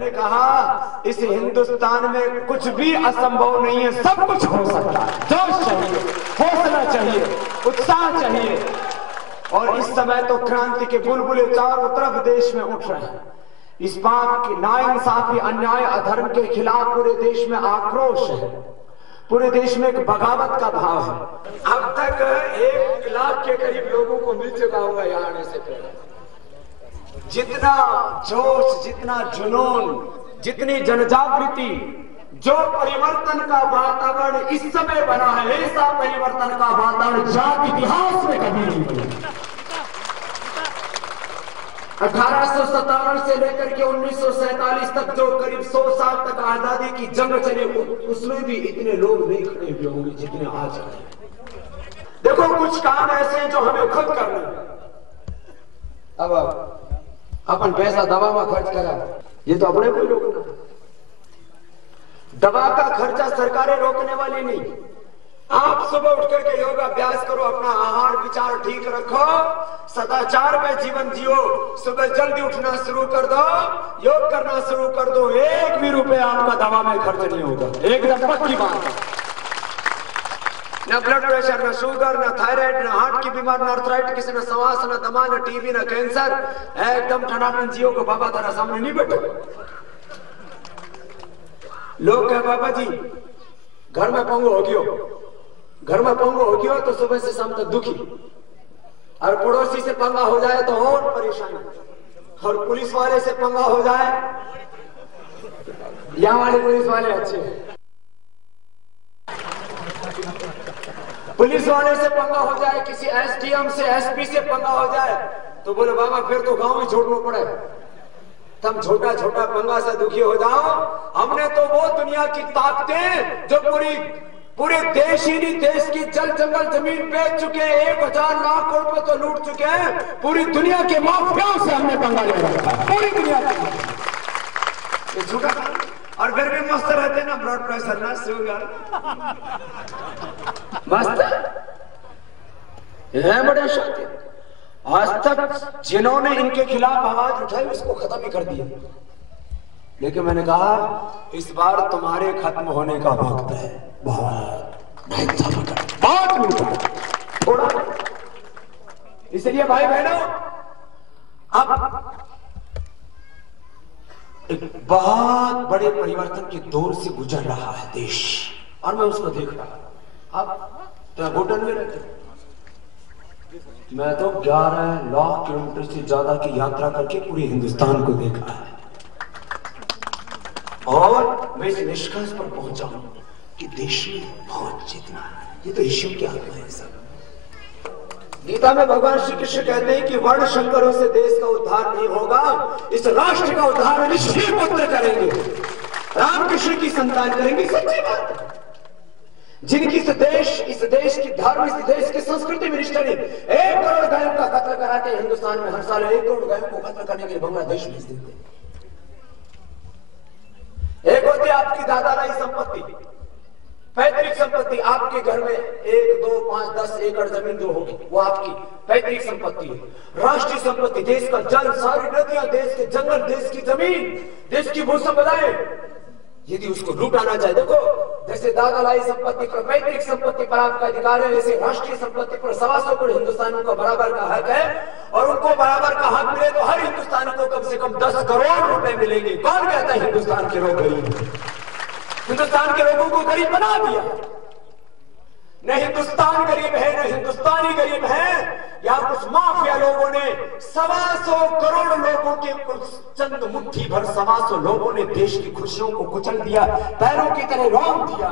मैंने कहा इस हिंदुस्तान में कुछ भी असंभव नहीं है, सब कुछ हो सकता है। जोश चाहिए, हौसला चाहिए, उत्साह चाहिए। और इस समय तो क्रांति के बुलबुले चारों तरफ देश में उठ रहे हैं। इस बात की नाइंसाफी, अन्याय, अधर्म के खिलाफ पूरे देश में आक्रोश है, पूरे देश में एक बगावत का भाव है। अब तक 1 लाख के करीब लोगों को मिल चुका होगा यहाँ आने से पहले। जितना जोश, जितना जुनून, जितनी जनजागृति, जो परिवर्तन का वातावरण इस समय बना है, ऐसा परिवर्तन का वातावरण जाति इतिहास में कभी नहीं बना। 1857 से लेकर के 1947 तक जो करीब 100 साल तक आजादी की जंग चली, उसमें भी इतने लोग नहीं खड़े हुए होंगे जितने आज खड़े। देखो कुछ काम ऐसे हैं जो हमें खुद करने हैं। अब अपन पैसा दवा में खर्च करा, ये तो अपने कोई रोकना। दवा का खर्चा सरकारें रोकने वाली नहीं। आप सुबह उठ करके योगा अभ्यास करो, अपना आहार विचार ठीक रखो, सदाचार में जीवन जियो, सुबह जल्दी उठना शुरू कर दो, योग करना शुरू कर दो, 1 भी रुपया आपका दवा में खर्च नहीं होगा। एकदम पक्की बात है। न ब्लड प्रेशर, न शुगर, न थायराइड, न हार्ट की बीमारी, न आर्थराइटिस, न सांस, न दमा, न टीबी, न कैंसर। एकदम टनाटन जियो को बाबा तेरा सामने नहीं बैठो। लोग कहे बाबा जी घर में पंगु हो गयो, घर में पंगु हो गयो तो सुबह से शाम तक दुखी, और पड़ोसी से पंगा हो जाए तो और परेशानी, और पुलिस वाले से पंगा हो जाए, यहाँ वाले पुलिस वाले अच्छे हैं, पुलिस वाले से पंगा हो जाए, किसी एसडीएम से, एसपी से पंगा हो जाए तो बोले बाबा फिर तो गांव ही छोड़ना पड़े, तुम छोटा छोटा पंगा से दुखी हो जाओ। हमने तो वो दुनिया की ताकतें जो पूरे देश ही नहीं, देश की जल जंगल जमीन बेच चुके हैं, 1000 लाख करोड़ रुपए तो लूट चुके हैं, पूरी दुनिया के माफियाओं से हमने पंगा ले रखा है, पूरी दुनिया का। ये झूठा, और फिर भी मस्त रहते ना, ब्लड प्रेशर ना, शुगर, मस्त है, बड़े शातिर। आज तक जिन्होंने इनके खिलाफ आवाज उठाई उसको खत्म ही कर दिया, लेकिन मैंने कहा इस बार तुम्हारे खत्म होने का वक्त है। थोड़ा इसलिए भाई बहनों, अब एक बहुत बड़े परिवर्तन के दौर से गुजर रहा है देश, और मैं उसको देख रहा हूं। अब तो होटल में रहते, मैं तो 11 लाख किलोमीटर से ज्यादा की यात्रा करके पूरे हिंदुस्तान को देखा है, और मैं इस निष्कर्ष पर पहुंचा हूं कि देश में बहुत चेतना है। ये तो ईश्वर की आत्मा है सब। गीता में भगवान श्री कृष्ण कहते हैं कि वर्ण शंकरों से देश का उद्धार नहीं होगा, इस राष्ट्र का उद्धार निश्चय पुत्र करेंगे, रामकृष्ण की संतान करेंगे। सच्ची बात है। जिनकी इस देश की धर्म, इस देश की संस्कृति में निष्ठा नहीं, 1 करोड़ गायों का कत्ल कराते हैं हिंदुस्तान में हर साल, 1 करोड़ गायों को कत्ल करने के लिए बांग्लादेश भेज देते हैं। एक होती आपकी दादालाई संपत्ति, पैतृक संपत्ति, आपके घर में 1, 2, 5, 10 एकड़ जमीन जो होगी वो आपकी पैतृक संपत्ति है। राष्ट्रीय संपत्ति, देश का जल, सारी नदियां, देश के जंगल, देश की जमीन, देश की भू संपदाएं, यदि उसको लूटाना चाहे, देखो जैसे दादालाई संपत्ति पर, पैतृक संपत्ति पर आपका अधिकार है, वैसे राष्ट्रीय संपत्ति पर 125 करोड़ हिंदुस्तानियों का बराबर का हक है, और उनको बराबर का हक मिले तो हर हिंदुस्तानी को कम से कम 10 करोड़ रुपए मिलेंगे। कौन कहता है हिंदुस्तान के लोग गरीब? हिंदुस्तान के लोगों को गरीब बना दिया। न हिंदुस्तान गरीब है, न हिंदुस्तानी गरीब है, या कुछ माफिया लोगों ने 125 करोड़ लोगों के चंद मुट्ठी भर 125 लोगों ने देश की खुशियों को कुचल दिया, पैरों की तरह रौंद दिया।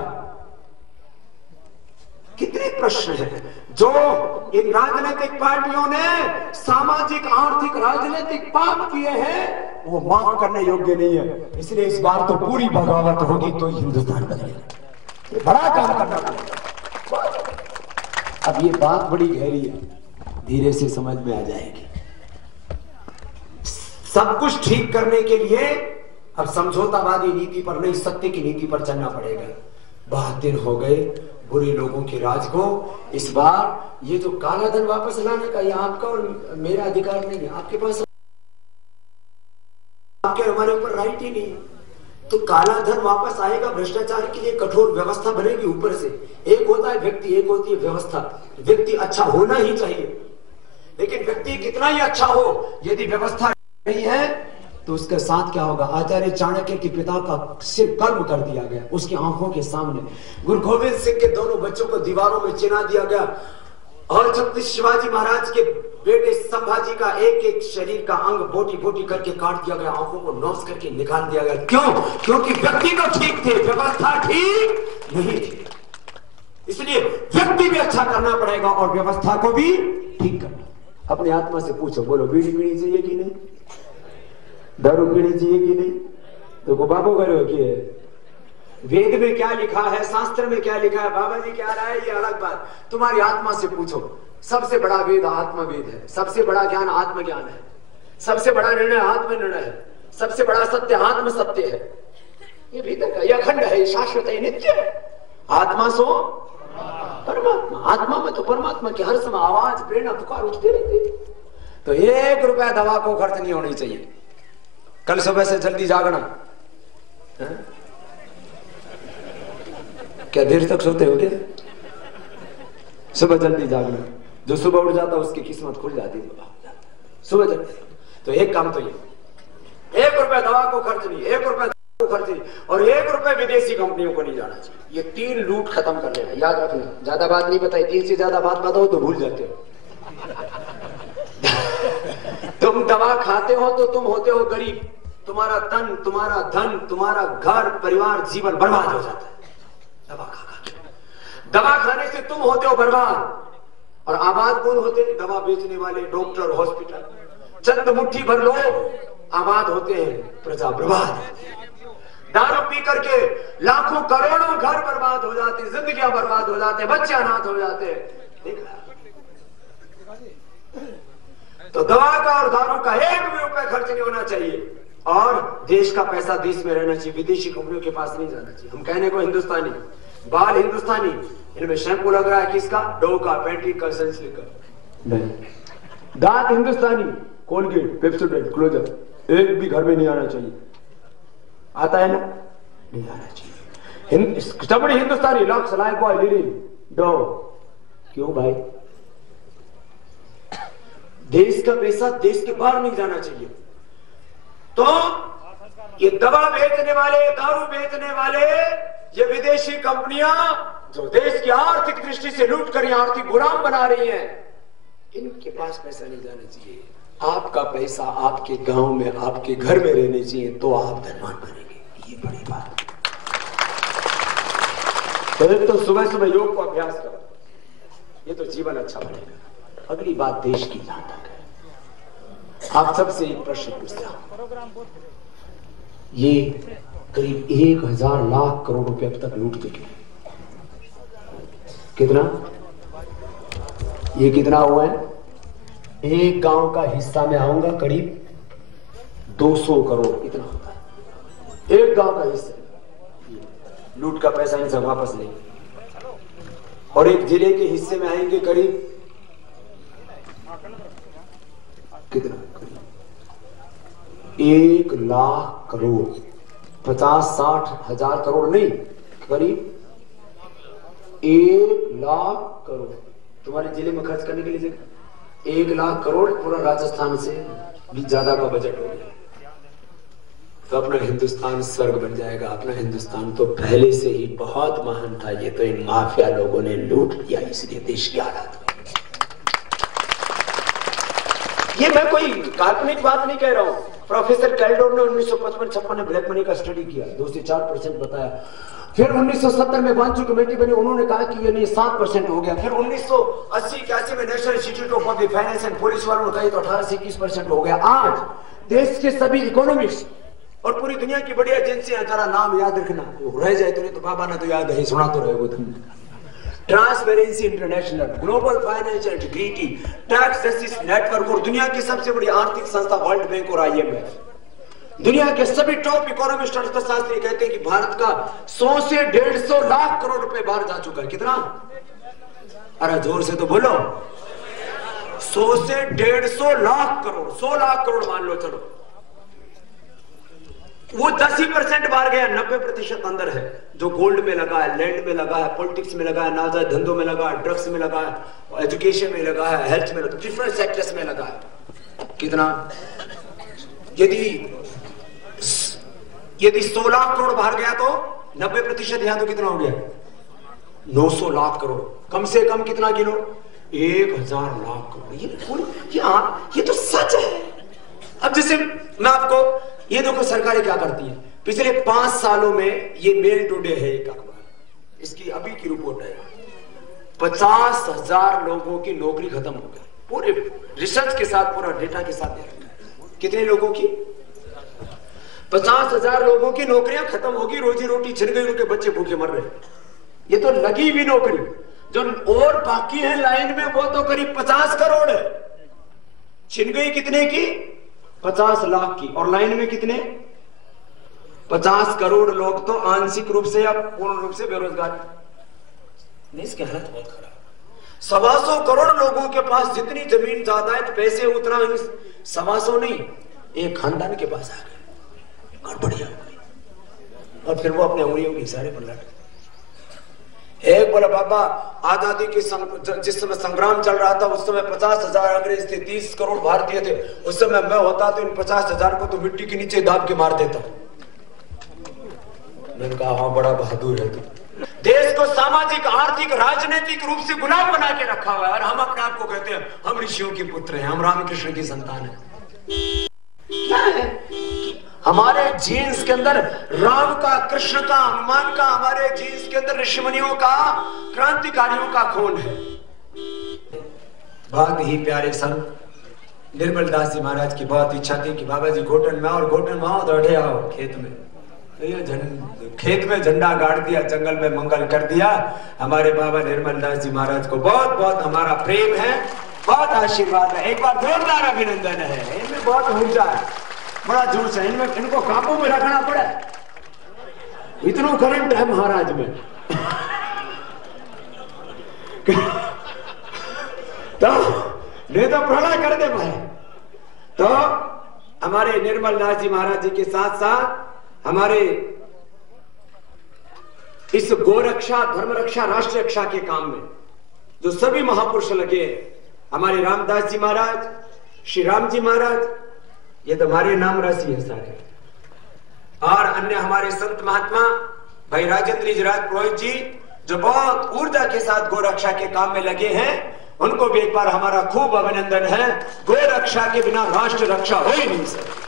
कितने प्रश्न हैं जो इन राजनीतिक पार्टियों ने सामाजिक, आर्थिक, राजनीतिक पाप किए हैं, वो माफ करने योग्य नहीं है। इसलिए इस बार तो पूरी बगावत होगी तो हिंदुस्तान बदलेगा। ये बड़ा काम करना पड़ेगा। अब ये बात बड़ी गहरी है, धीरे से समझ में आ जाएगी। सब कुछ ठीक करने के लिए अब समझौतावादी नीति पर नहीं, सत्य की नीति पर चलना पड़ेगा। बहुत दिन हो गए बुरे लोगों के राज को। इस बार ये जो काला धन वापस लाने का, ये आपका और मेरा अधिकार नहीं है। आपके पास आपके हमारे ऊपर राइट ही नहीं। तो काला धन वापस आएगा, भ्रष्टाचार के लिए कठोर व्यवस्था बनेगी ऊपर से। एक होता है व्यक्ति, एक होती है व्यवस्था। व्यक्ति अच्छा होना ही चाहिए, लेकिन व्यक्ति कितना ही अच्छा हो, यदि व्यवस्था नहीं है तो उसके साथ क्या होगा। आचार्य चाणक्य के पिता का सिर कर्म कर दिया गया उसकी आंखों के सामने। गुरु गोविंद सिंह के दोनों बच्चों को दीवारों में चिना दिया गया, और छत्रपति शिवाजी महाराज के बेटे संभाजी का एक एक शरीर का अंग बोटी बोटी करके काट दिया गया, आंखों को नौच करके निकाल दिया गया। क्यों? क्योंकि व्यक्ति तो ठीक थे, व्यवस्था ठीक नहीं थी। इसलिए व्यक्ति भी अच्छा करना पड़ेगा और व्यवस्था को भी ठीक करना। अपनी आत्मा से पूछो, बोलो बीड़ी पीनी चाहिए कि नहीं, दारू पीनी चाहिए कि नहीं? तो को बाबू करो कि वेद में क्या लिखा है, शास्त्र में क्या लिखा है, बाबा जी क्या रहा है, ये अलग बात। तुम्हारी आत्मा से पूछो। सबसे बड़ा वेद आत्मवेद है, सबसे बड़ा ज्ञान आत्मज्ञान है, सबसे बड़ा निर्णय आत्म निर्णय है, सबसे बड़ा सत्य आत्म सत्य है। ये भीतर का, ये अखंड है, ये शाश्वत है, नित्य है। आत्मा सो परमात्मा। आत्मा में तो परमात्मा की हर समय आवाज प्रेरणा पुकार उठती रहती है। तो 1 रुपया दवा को खर्च नहीं होनी चाहिए। कल सुबह से जल्दी जागना है? क्या देर तक सोते हो क्या? सुबह जल्दी जागना। जो सुबह उठ जाता उसकी किस्मत खुल जाती है सुबह जल्दी। तो एक काम तो ये, 1 रुपया दवा को खर्च नहीं, 1 रुपया को खर्च नहीं, और 1 रुपया विदेशी कंपनियों को नहीं जाना चाहिए। ये 3 लूट खत्म कर लेना, याद रखना। ज्यादा बात नहीं बताई, 3 से ज्यादा बात बताओ तो भूल जाते हो। तुम दवा खाते हो तो तुम होते हो गरीब, तुम्हारा तन, तुम्हारा धन, तुम्हारा घर परिवार जीवन बर्बाद हो जाता है दवा खा के। दवा खाने से तुम होते हो बर्बाद, और आबाद कौन होते हैं? दवा बेचने वाले, डॉक्टर, हॉस्पिटल। चंद मुट्ठी भर लोग आबाद होते हैं, प्रजा बर्बाद। दारू पी करके लाखों करोड़ों घर बर्बाद हो जाते हैं, जिंदगियां बर्बाद हो जाते हैं, बच्चे अनाथ हो जाते हैं। देखा? तो दवा का और दारू का 1 भी रुपया खर्च नहीं होना चाहिए, और देश का पैसा देश में रहना चाहिए, विदेशी कंपनियों के पास नहीं जाना चाहिए। हम कहने को हिंदुस्तानी, बाल हिंदुस्तानी, इनमें शैम्पू लग रहा है किसका? डो का, पेंटिक का, सनसिल्क का। नहीं, दांत हिंदुस्तानी, कोलगेट, पेप्सोडेंट, क्लोजअप, एक भी घर में नहीं आना चाहिए। आता है ना? नहीं आना चाहिए। चमड़ी हिंदुस्तानी, लक्स, लाइफबॉय, लिरिन, डो। क्यों भाई? देश का पैसा देश के बाहर नहीं जाना चाहिए। तो ये दवा बेचने वाले, दारू बेचने वाले, ये विदेशी कंपनियां जो देश की आर्थिक दृष्टि से लूट कर आर्थिक गुलाम बना रही हैं, इनके पास पैसा नहीं जाना चाहिए। आपका पैसा आपके गांव में, आपके घर में रहने चाहिए, तो आप धनवान बनेंगे। ये बड़ी बात है। पहले तो सुबह सुबह योग को अभ्यास करो, ये तो जीवन अच्छा बनेगा। अगली बात देश की, जहां तक है, आप सबसे एक प्रश्न पूछता हूं। ये करीब 1000 लाख करोड़ रुपए अब तक लूट चुके हैं। कितना? ये कितना हुआ है? एक गांव का हिस्सा में आऊंगा करीब 200 करोड़, इतना होता है एक गांव का हिस्सा। लूट का पैसा इनसे वापस लेंगे, और एक जिले के हिस्से में आएंगे करीब कितना? 1 लाख करोड़, 50-60 हजार करोड़ नहीं, करीब 1 लाख करोड़ तुम्हारे जिले में खर्च करने के लिए जगह। 1 लाख करोड़ पूरा राजस्थान से भी ज्यादा का बजट हो गया। तो अपना हिंदुस्तान स्वर्ग बन जाएगा। अपना हिंदुस्तान तो पहले से ही बहुत महान था, ये तो इन माफिया लोगों ने लूट लिया, इसलिए देश की हालत हुई। ये मैं कोई काल्पनिक बात नहीं कह रहा हूं। प्रोफेसर कैल्डोर ने 1955-56 में ब्लैक मनी का स्टडी किया, 2 से 4% बताया। फिर 1970 में वांचू कमेटी बनी, उन्होंने कहा कि ये नहीं 7% हो गया। फिर 1980-81 में national institute of public finance and policy वालों ने कहा तो 18 से 21% हो गया। आज देश के सभी इकोनॉमिस्ट और पूरी दुनिया की बड़ी एजेंसियां, जरा नाम याद रखना, रह जाए तो नहीं तो बाबा ना तो याद है, सुना तो रहे तुम। Transparency international, global financial integrity, tax justice network, और दुनिया की सबसे बड़ी आर्थिक संस्था वर्ल्ड बैंक और IMF। दुनिया के सभी टॉप इकोनॉमिस्ट और अर्थशास्त्री कहते हैं कि भारत का 100 से 150 लाख करोड़ रुपए बाहर जा चुका है। कितना? अरे जोर से तो बोलो। 100 से 150 लाख करोड़, 100 लाख करोड़ मान लो, चलो वो 10% बाहर गया, 90% अंदर है, जो गोल्ड में लगा है, लैंड में लगा है, पॉलिटिक्स में लगा है, नाजायज धंधों में लगा है, ड्रग्स में लगा है, एजुकेशन में लगा है, हेल्थ में लगा, डिफरेंट सेक्टर्स में लगा है। कितना? यदि 100 लाख करोड़ बाहर गया तो 90% यहां तो कितना हो गया? 900 लाख करोड़। कम से कम कितना गिनो? 1000 लाख करोड़। ये तो सच है। अब जैसे मैं आपको ये देखो, सरकारें क्या करती है, पिछले 5 सालों में, ये मेल टुडे है एक अखबार, इसकी अभी की रिपोर्ट है, 50,000 लोगों की नौकरी खत्म हो गई, पूरे रिसर्च के साथ, पूरा डेटा के साथ दे रखा है। कितने लोगों की? 50,000 लोगों की नौकरियां खत्म होगी, रोजी रोटी छिन गई, उनके बच्चे भूखे मर रहे। ये तो लगी भी नौकरी, जो और बाकी है लाइन में वो तो करीब 50 करोड़ है। छिन गई कितने की? 50 लाख की। और लाइन में कितने? 50 करोड़ लोग तो आंशिक रूप से या पूर्ण रूप से बेरोजगार। नहीं, इसकी हालत बहुत खराब। 125 करोड़ लोगों के पास जितनी जमीन ज्यादा है, पैसे उतना 125 नहीं, एक खानदान के पास आ गए, गड़बड़िया हो गई। और फिर वो अपने उंगलियों के इशारे पर लट। एक बोला, बाबा आजादी की जिस समय संग्राम चल रहा था, उस समय 50,000 अंग्रेज थे, 30 करोड़ भारतीय थे। उस समय मैं होता तो इन 50,000 को तो मिट्टी के नीचे दाब के मार देता। मैंने कहा, हाँ, बड़ा बहादुर है तू। देश को सामाजिक, आर्थिक, राजनीतिक रूप से गुलाम बना के रखा हुआ है, और हम अपने आप को कहते हैं हम ऋषियों के पुत्र हैं, हम रामकृष्ण की संतान हैं। क्या है? हमारे जीन्स के अंदर राम का, कृष्ण का, हनुमान का, हमारे जीन्स के अंदर ऋषिमुनियों का, क्रांतिकारियों का खून है। बहुत ही प्यारे संत निर्मल दास जी महाराज की बहुत इच्छा थी कि बाबा जी घोटन में आओ, और घोटन में आओ तो अठे आओ खेत में। तो ये खेत में झंडा गाड़ दिया, जंगल में मंगल कर दिया। हमारे बाबा निर्मल दास जी महाराज को बहुत बहुत हमारा प्रेम है, बहुत आशीर्वाद है। एक बार जोरदार अभिनंदन है। इनमें बहुत ऊर्जा है, बड़ा जोश है इनमें। इनको काबू में रखना पड़ा, इतना करंट है महाराज में। तो नहीं तो प्रलय कर दे भाई। तो हमारे निर्मल दास जी महाराज जी के साथ साथ हमारे इस गोरक्षा, धर्म रक्षा, राष्ट्र रक्षा के काम में जो सभी महापुरुष लगे, हमारे रामदास जी महाराज, श्री राम जी महाराज, ये तो हमारे नाम राशि है सारे, और अन्य हमारे संत महात्मा भाई राजेंद्र जी राज पुरोहित जी, जो बहुत ऊर्जा के साथ गोरक्षा के काम में लगे हैं, उनको भी एक बार हमारा खूब अभिनंदन है। गोरक्षा के बिना राष्ट्र रक्षा हो ही नहीं सकती।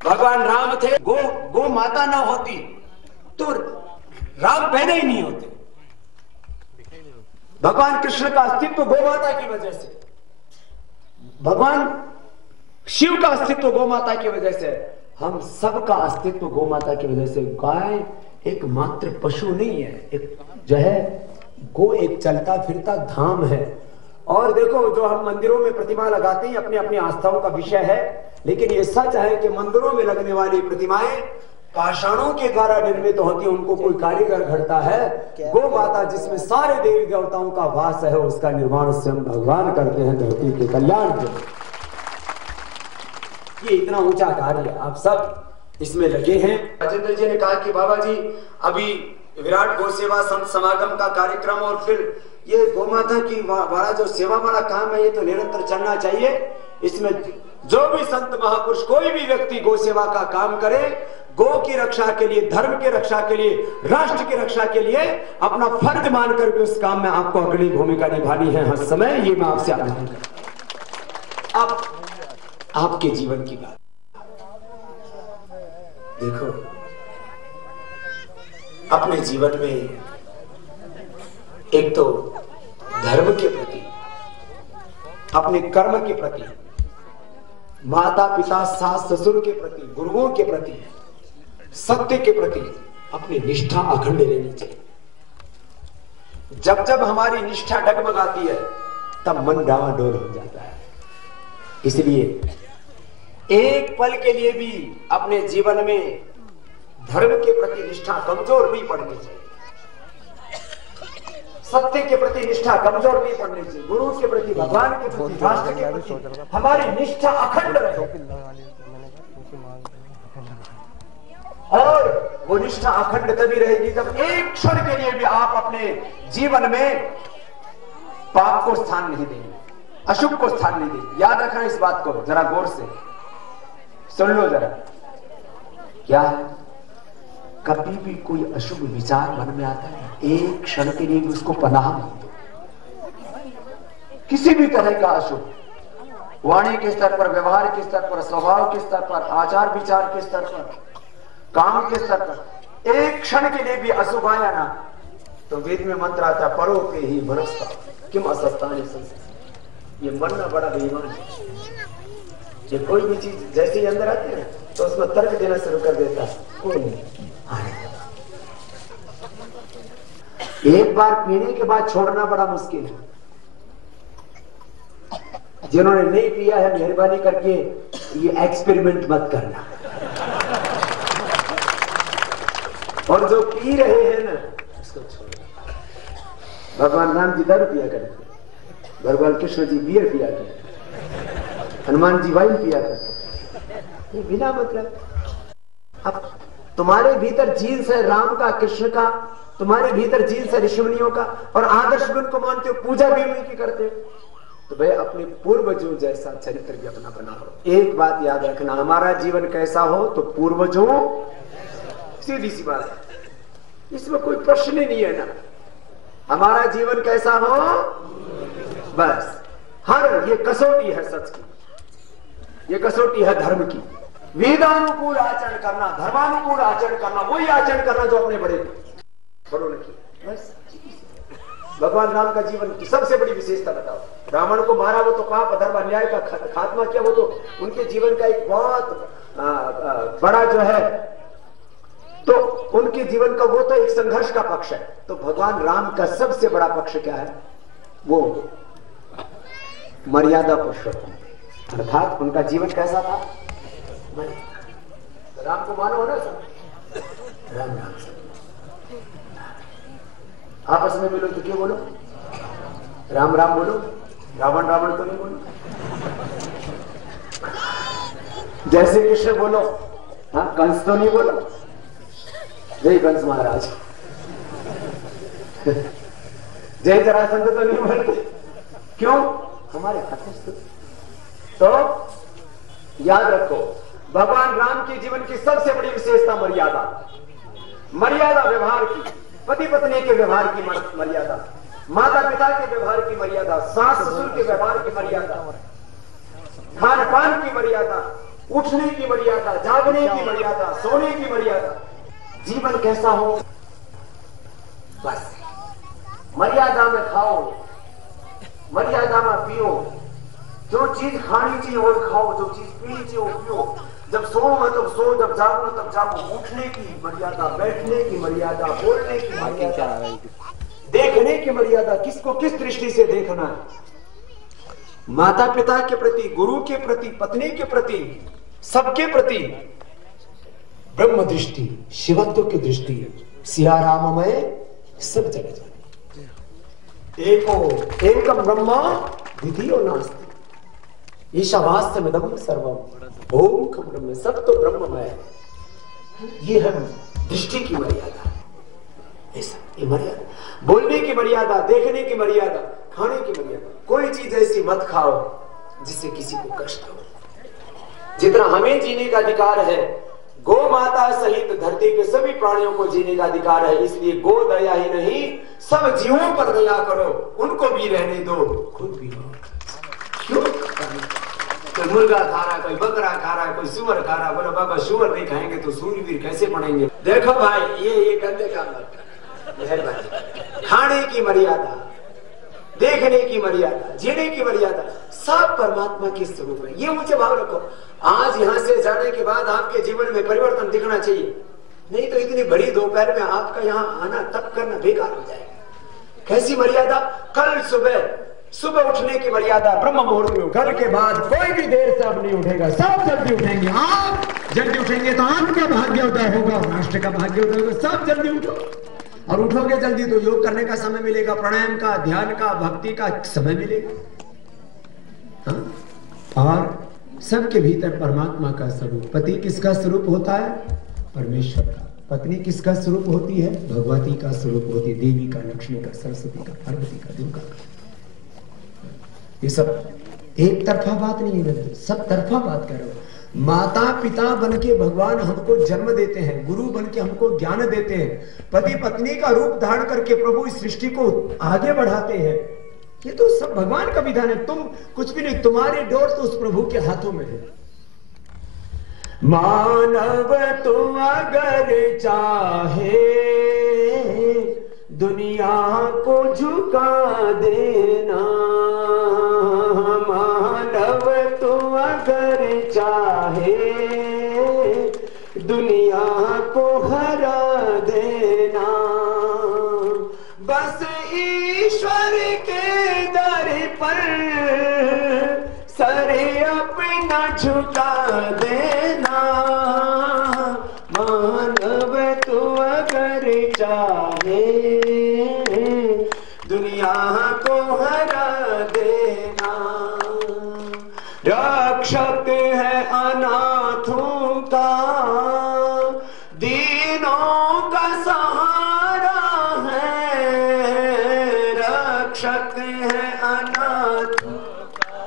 भगवान राम थे, गो माता ना होती तो राम पैदा ही नहीं होते। भगवान कृष्ण का अस्तित्व गो माता की वजह से, भगवान शिव का अस्तित्व गो माता की वजह से, हम सबका अस्तित्व गो माता की वजह से। गाय एक मात्र पशु नहीं है, एक जो है गो एक चलता फिरता धाम है। और देखो, जो हम मंदिरों में प्रतिमा लगाते हैं अपनी अपनी आस्थाओं का विषय है, लेकिन ये सच है कि मंदिरों में लगने वाली प्रतिमाएं पाषाणों के द्वारा निर्मित होती है, उनको कोई कारीगर घड़ता है। गो माता जिसमें सारे देवी देवताओं का वास है, उसका निर्माण स्वयं भगवान करते हैं धरती के कल्याण के। ये इतना ऊंचा कार्य, आप सब इसमें लगे हैं। राजेंद्र जी ने कहा कि बाबा जी अभी विराट गौ सेवा संत समागम का कार्यक्रम, और फिर ये गौ माता की बड़ा जो सेवा वाला काम है, ये तो निरंतर चलना चाहिए। इसमें जो भी संत महापुरुष, कोई भी व्यक्ति गौ सेवा का काम करे, गौ की रक्षा के लिए, धर्म की रक्षा के लिए, राष्ट्र की रक्षा के लिए अपना फर्ज मान करके उस काम में आपको अगली भूमिका निभानी है हर समय। ये मैं आपसे आग्रह करता हूं। अब आपके जीवन की बात देखो, अपने जीवन में एक तो धर्म के प्रति, अपने कर्म के प्रति, माता पिता सास ससुर के प्रति, गुरुओं के प्रति, सत्य के प्रति अपनी निष्ठा अखंड रहनी चाहिए। जब जब हमारी निष्ठा डगमगाती है, तब मन डावाडोल हो जाता है। इसलिए एक पल के लिए भी अपने जीवन में धर्म के प्रति निष्ठा कमजोर नहीं पड़नी चाहिए, सत्य के प्रति निष्ठा कमजोर नहीं पड़नी चाहिए, गुरु के प्रति, भगवान के प्रति, राष्ट्र के प्रति हमारी निष्ठा अखंड रहे। हमेशा अखंड तभी रहेगी जब एक क्षण के लिए भी आप अपने जीवन में पाप को स्थान नहीं देंगे, अशुभ को स्थान नहीं देंगे। याद रखना इस बात को, जरा गौर से सुन लो जरा। क्या है, कभी भी कोई अशुभ विचार मन में आता है, एक क्षण के लिए भी उसको पनाह मत दो। किसी भी तरह का अशुभ, वाणी के स्तर पर, व्यवहार के स्तर पर, स्वभाव के स्तर पर, आचार विचार के स्तर पर, काम के स्तर पर, एक क्षण के लिए भी अशुभ आया ना, तो वेद में मंत्र आता, परो पे ही मनस्ता किम असस्तानि संस्था। ये मन ना बड़ा बेईमान है। ये कोई भी चीज जैसे ही अंदर आती है ना, तो उसमें तर्क देना शुरू कर देता है, कोई नहीं। एक बार पीने के बाद छोड़ना बड़ा मुश्किल है। जिन्होंने नहीं पिया है, मेहरबानी करके ये एक्सपेरिमेंट मत करना। और जो पी रहे हैं ना, उसको छोड़ो। भगवान राम जी दारू पिया करते, भगवान कृष्ण जी बियर पिया करते, हनुमान जी वाइन पिया करते। ये बिना मतलब, अब तुम्हारे भीतर जीन्स है राम का, कृष्ण का, तुम्हारे भीतर जीन्स है ऋषिमुनियों का, और आदर्श भी उनको मानते हो, पूजा भी उनकी करते हो, तो भाई अपने पूर्वजों जैसा चरित्र भी अपना बनाओ। एक बात याद रखना, हमारा जीवन कैसा हो तो पूर्वजों, सीधी सी बात है, इसमें कोई प्रश्न ही नहीं है ना। हमारा जीवन कैसा हो, बस। हर ये कसौटी है सच की, ये कसौटी है धर्म की। वेदानुकूल आचरण करना, धर्मानुकूल आचरण करना, वही आचरण करना जो अपने बड़ों ने किया, बस। भगवान राम का जीवन की सबसे बड़ी विशेषता बताओ। रावण को मारा, वो तो पाप अधर्म अन्याय का खात्मा किया, वो तो उनके जीवन का एक बहुत बड़ा जो है, तो उनके जीवन का वो तो एक संघर्ष का पक्ष है। तो भगवान राम का सबसे बड़ा पक्ष क्या है, वो मर्यादा पुरुषोत्तम, अर्थात उनका जीवन कैसा था। राम को मानो ना सब, राम राम सब। आपस में मिलो तो क्यों बोलो, राम राम बोलो, रावण रावण तो नहीं बोलो। जैसे कृष्ण बोलो, हाँ, कंस तो नहीं बोलो, जय कंस महाराज। जय जरासंध तो नहीं बोलते, क्यों, हमारे हाथ। तो याद रखो, भगवान राम के जीवन की सबसे बड़ी विशेषता मर्यादा, मर्यादा व्यवहार की, पति पत्नी के व्यवहार की मर्यादा, माता पिता के व्यवहार की मर्यादा, सास ससुर के व्यवहार की मर्यादा, खान पान की मर्यादा, उठने की मर्यादा, जागने की मर्यादा, सोने की मर्यादा। जीवन कैसा हो, बस मर्यादा में खाओ, मर्यादा में पियो, जो चीज खानी चाहिए वो खाओ, जो चीज पीनी चाहिए वो पियो, जब सो है तब सो, जब जागो तब जागो। उठने की मर्यादा, बैठने की मर्यादा, बोलने की मर्यादा, देखने की मर्यादा, किसको किस दृष्टि से देखना है। माता पिता के प्रति, गुरु के प्रति, पत्नी के प्रति, सबके प्रति ब्रह्म दृष्टि, शिवत्व की दृष्टि। सिया राममय सब जगह जाने, एकम ब्रह्म द्वितीयो नास्ति, ईशावास्यमिदं सर्वम् ओम ब्रह्म, सब तो ब्रह्ममय। ये है दृष्टि की मर्यादा, ऐसा ये मर्यादा, बोलने की मर्यादा, देखने की मर्यादा, खाने की मर्यादा। कोई चीज ऐसी मत खाओ जिससे किसी को कष्ट हो। जितना हमें जीने का अधिकार है, गो माता सहित धरती के सभी प्राणियों को जीने का अधिकार है। इसलिए गो दया ही नहीं, सब जीवों पर दया करो, उनको भी रहने दो, खुद भी रहो। क्यों, कोई मुर्गा खा रहा, कोई बकरा खा रहा, कोई सुअर खा रहा, बोलो बाबा सुअर नहीं खाएंगे तो सूरवीर कैसे बनेंगे। देखो भाई, ये गंदे काम मत करना, मेहरबानी। खाने की मर्यादा, देखने की मर्यादा, जीने की मर्यादा, सब परमात्मा के स्वरूप है। ये मुझे भाव रखो। आज यहाँ से जाने के बाद आपके जीवन में परिवर्तन दिखना चाहिए, नहीं तो इतनी बड़ी दोपहर में आपका यहाँ आना तप करना बेकार हो जाएगा। कैसी मर्यादा, कल सुबह उठने की मर्यादा, ब्रह्म मुहूर्त में। कल के बाद कोई भी देर से अब नहीं उठेगा, सब जल्दी उठेंगे। आप जल्दी उठेंगे तो आपका भाग्य उदय होगा, राष्ट्र का भाग्य उदय होगा। सब जल्दी उठो, और उठोगे जल्दी तो योग करने का समय मिलेगा, प्राणायाम का, ध्यान का, भक्ति का समय मिलेगा। हाँ? और सबके भीतर परमात्मा का स्वरूप, पति किसका स्वरूप होता है, परमेश्वर का। पत्नी किसका स्वरूप होती है? भगवती का स्वरूप होती है, देवी का, लक्ष्मी का, सरस्वती का, पार्वती का, दुर्गा का। ये सब एक तरफा बात नहीं है, सब तरफा बात कर रहे हो। माता पिता बन के भगवान हमको जन्म देते हैं, गुरु बन के हमको ज्ञान देते हैं, पति पत्नी का रूप धारण करके प्रभु इस सृष्टि को आगे बढ़ाते हैं। ये तो सब भगवान का विधान है, तुम कुछ भी नहीं, तुम्हारी डोर तो उस प्रभु के हाथों में है। मानव तो अगर चाहे दुनिया को झुका देना, मानव तो अगर चाहे दुनिया को हरा देना, बस ईश्वर के दर पर सर अपना झुका देना, मानव तो अगर चाहे दुनिया को हरा देना। रक्षक है अनाथों का, दीनों का सहारा है, रक्षक है अनाथों का,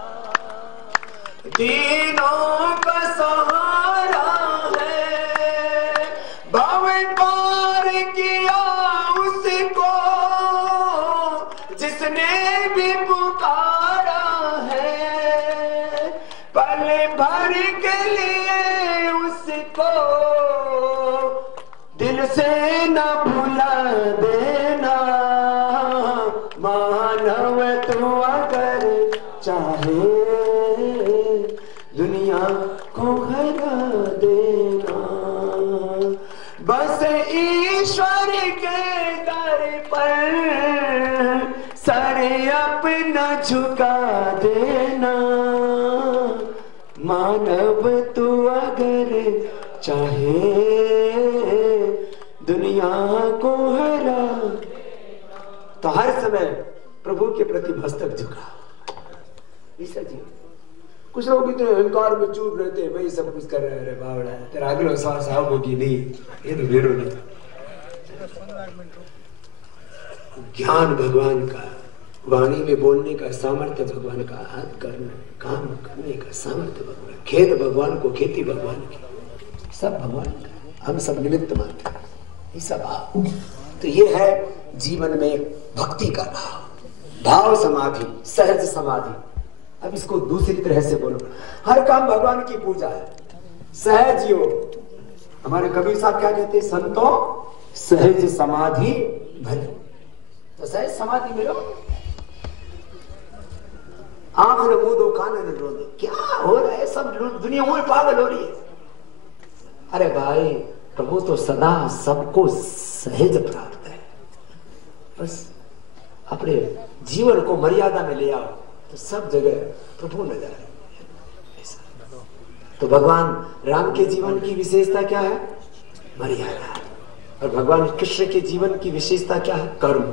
दीनों का सहारा है, भव पार किया उसको जिसने भी पुकारा है, पल भर के लिए उसको दिल से न भुला देना, मानव तो अगर चाहे दुनिया को हरा देना, बस ईश्वर के दर पर सर अपना झुका देना, मानव तो अगर चाहे दुनिया को हरा। तो हर समय प्रभु के प्रति मस्तक झुका। ऐसा जी कुछ लोग इतने अहंकार में चूर रहते हैं, भाई सब कुछ कर रहे हैं, बावड़ा तेरा अगला सांस आओगी नहीं, ये तो बेरो नहीं। ज्ञान भगवान का, वाणी में बोलने का सामर्थ्य भगवान का, हाथ करने काम करने का सामर्थ्य भगवान, खेत भगवान को, खेती भगवान की, सब भगवान का, हम सब निमित्त मात्र हैं, ये सब भाव। तो ये है जीवन में भक्ति का भाव, भाव समाधि, सहज समाधि। अब इसको दूसरी तरह से बोलो, हर काम भगवान की पूजा है, सहज योग। हमारे कबीर साहब क्या कहते हैं? संतो सहज समाधि भले। तो सहज समाधि में रहो, आंख न मूंदो, कान न रोंदो। क्या हो रहा है? सब दुनिया में पागल हो रही है। अरे भाई, प्रभु तो सदा सबको सहज प्राप्त है, बस अपने जीवन को मर्यादा में ले आओ तो सब जगह प्रभु नजर आए। तो भगवान राम के जीवन की विशेषता क्या है? मर्यादा। और भगवान कृष्ण के जीवन की विशेषता क्या है? कर्म।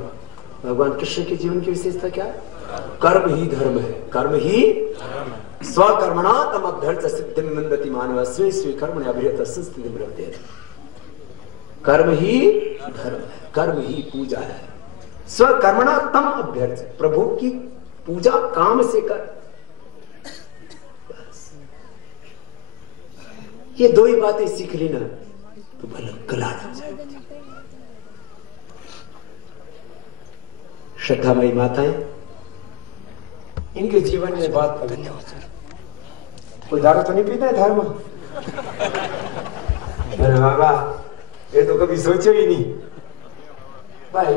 भगवान कृष्ण के जीवन की विशेषता क्या है? कर्म ही धर्म है, कर्म ही स्वकर्मणा तमभ्यर्थ सिद्धिं विन्दति मानवः स्वे स्वे कर्मणि अभिरतः संस्थितिं लभते। कर्म ही धर्म है, कर्म ही पूजा है। स्वकर्मणा तम अभ्यर्थ, प्रभु की पूजा काम से कर। बस ये दो ही बातें सीख लेना तो भला कला हो जाएगी। श्रद्धामयी माताएं, इनके जीवन में बात पवित्र हो जाए। कोई दारू तो नहीं पीता है धर्म? अरे बाबा, ये तो कभी सोचे ही नहीं भाई।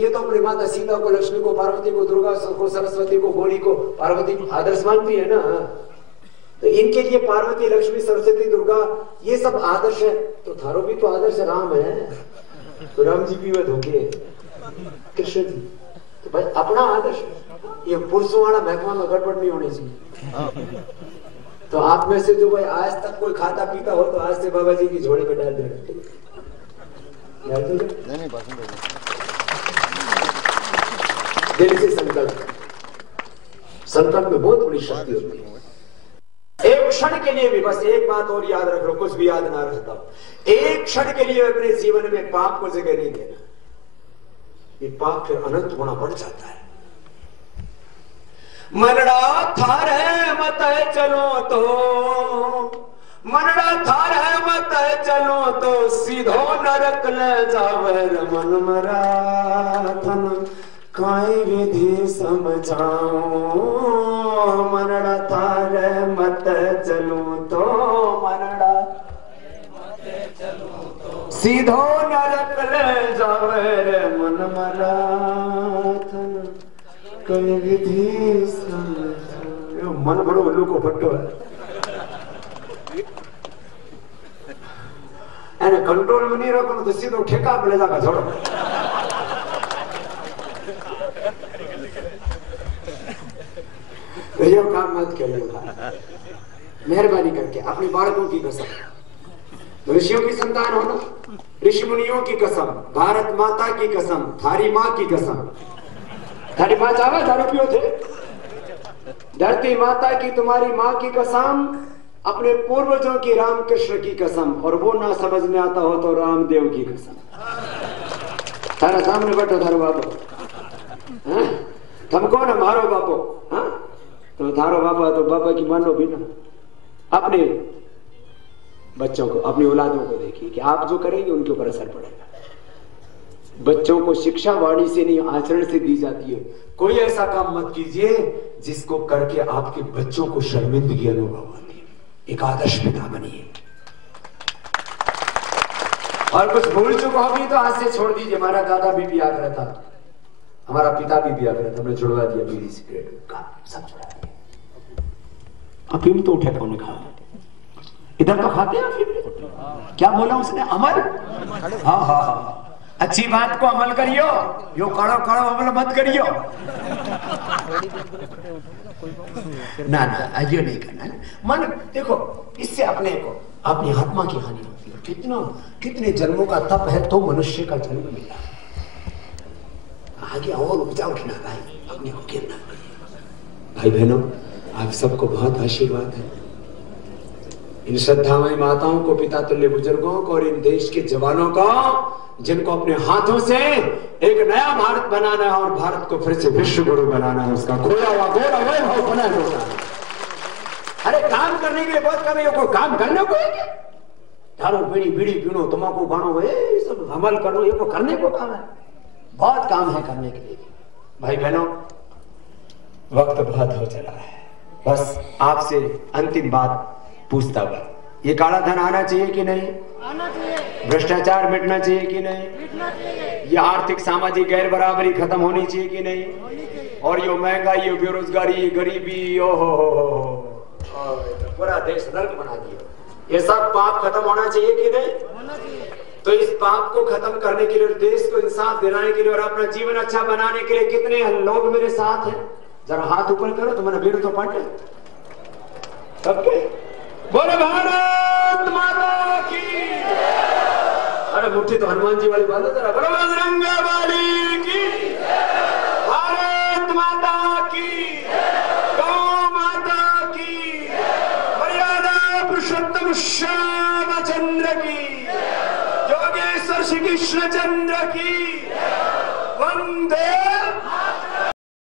ये तो अपनी माता सीता को, लक्ष्मी को, पार्वती को, दुर्गा को, सरस्वती को, गौरी को, पार्वती को आदर्श मानती है ना। तो इनके लिए पार्वती, लक्ष्मी, सरस्वती, दुर्गा ये सब आदर्श है। तो थारो भी तो आदर्श राम है। तो राम जी भी वे धोखे, कृष्ण जी तो भाई अपना आदर्श है। ये पुरुषों वाला महकमा में गड़बड़ नहीं होनी चाहिए। तो आप में से जो भाई आज तक कोई खाता पीता हो तो आज से बाबा जी की झोली में डाल देना। दिल से संकल्प, संकल्प में बहुत बड़ी शक्ति होती है। एक क्षण के लिए भी, बस एक बात और याद रख लो, कुछ भी याद ना रखता, एक क्षण के लिए अपने जीवन में पाप को जगह नहीं देना। ये पाप फिर अनंत होना पड़ जाता है। मनड़ा थारे मत चलो तो, मनड़ा थारे मत चलो तो सीधो नरक ले जावर मन मराथन काई विधि समझाऊं। मनड़ा थारे मत चलो तो, मनड़ा सीधो नरक ले जावर मन मराथन कई विधि समझाऊं। मन बड़ो उल्लू को फट्टो है, कंट्रोल में नहीं रखो तो सीधो ठेका पे ले जाकर छोड़ो। ये काम मत करिए मेहरबानी करके, अपने बालकों की कसम, ऋषियों की संतान होना, ऋषि मुनियों की कसम, भारत माता की कसम, थारी माँ की कसम। थारी माँ चावा दारू पियो थे, धरती माता की तुम्हारी माँ की कसम, अपने पूर्वजों की रामकृष्ण की कसम, और वो ना समझ में आता हो तो रामदेव की कसम। थारा सामने बैठो थारो बापो, तुमको ना मारो बापो, तो थारो बापा तो बाबा की मानो भी ना। अपने बच्चों को, अपनी औलादों को देखिए कि आप जो करेंगे उनके ऊपर असर पड़ेगा। बच्चों को शिक्षा वाणी से नहीं आचरण से दी जाती है। कोई ऐसा काम मत कीजिए जिसको करके आपके बच्चों को शर्मिंदगी अनुभव होती है। एक आदर्श पिता बनिए, और कुछ भूल चुका होगी तो आज से छोड़ दीजिए। हमारा दादा भी पिया करता, हमारा पिता भी पिया करता, हमने छुड़वा दिया बीड़ी सिगरेट का, सब छुड़ा दिया। अफीम तो उठे कौन खा, इधर तो खाते हैं अफीम। क्या बोला उसने, अमल? हाँ हाँ हाँ, अच्छी बात को अमल करियो, यो कड़ो कड़ो अमल मत करियो। ना ना ये नहीं करना। मन देखो, इससे अपने को, अपनी आत्मा की हानि होती है। कितना कितने जन्मों का तप है तो मनुष्य का जन्म मिला। आगे और उपजा उठना भाई, अपने को गिरना। भाई बहनों, आप सबको बहुत आशीर्वाद है। इन श्रद्धामयी माताओं को, पिता तुल्य बुजुर्गों को, और इन देश के जवानों को, जिनको अपने हाथों से एक नया भारत बनाना है और भारत को फिर से विश्व गुरु बनाना है, उसका खोया हुआ गोरा वैभव बना होगा। अरे काम करने के लिए बहुत कम है, कोई काम करने को है? दारू पीड़ी, बीड़ी पीनो, तम्बाकू खानो, ये सब अमल करो, ये को करने को काम है? बहुत काम है करने के लिए। भाई बहनों, वक्त बहुत हो चला है। बस आपसे अंतिम बात पूछता हुआ, ये काला धन आना चाहिए कि नहीं? आना चाहिए। भ्रष्टाचार मिटना चाहिए कि नहीं? मिटना चाहिए। ये आर्थिक सामाजिक गैर बराबरी खत्म होनी चाहिए कि नहीं? होनी चाहिए। और ये महंगाई, ये बेरोजगारी, गरीबी, पूरा देश नर्क बना दिया, ये सब पाप खत्म होना चाहिए कि नहीं? होना चाहिए। तो इस पाप को खत्म करने के लिए, देश को इंसाफ दिलाने के लिए और अपना जीवन अच्छा बनाने के लिए कितने लोग मेरे साथ हैं? जरा हाथ ऊपर करो तो मैंने भीड़ तो पाटे सबके। बोले भारत माता की। अरे मुट्ठी तो हनुमान जी वाली बात है, जरा बोलो बजरंग बली की। भारत माता की, गौ माता की, मर्यादा पुरुषोत्तम श्यामचंद्र की, योगेश्वर श्री कृष्ण चंद्र की। वंदे